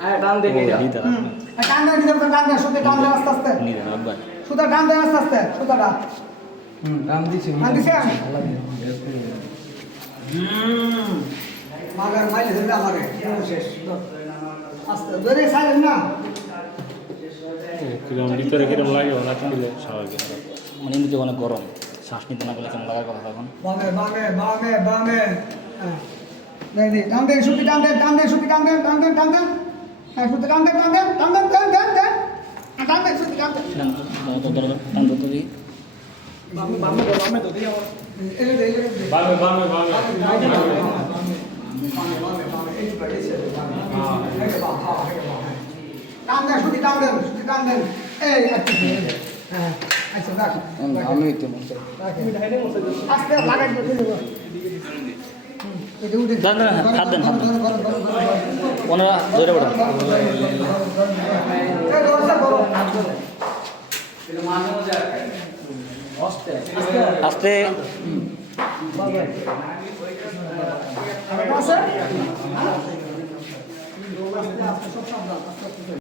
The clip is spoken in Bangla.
আরে টান দেখে যা টান দেন নিতে টান দেন সুতা টান দেন আস্তে আস্তে নিয়ে যান আব্বা সুতা টান দেন আস্তে আস্তে সুতাটা টান দিছি টান দিছে মাগার মাইলে দেবে আমারে শেষ আস্তে ধরে সাইলেন না কিরম ভিতরে কিরম লাগে ওরা দিলে স্বাভাবিক মানে এমনিতে অনেক গরম শ্বাস নিতে না করলে কেমন লাগার কথা তখন বামে বামে বামে বামে দেই দেই টান দেন সুতি টান দেন টান দেন সুতি টান দেন টান দেন টান দেন হ্যাঁ সুতি টান দেন টান দেন টান দেন টান দেন টান টান দেন সুতি টান দেন টান তো দিই বামে বামে বামে তো দিও এলে দে এলে দে বামে বামে বামে বামে বামে এই পড়েছে বামে হেগে বা হ্যাঁ হেগে বা টান দেন সুতি টান দেন এই আচ্ছা হ্যাঁ আচ্ছা রাখ আমি তো মনে আস্তে লাগাই দিতে দেব এটা উঠে দেন দেন হাত দেন ওনারা ধরে পড়েন এই দরজা করো আস্তে আছে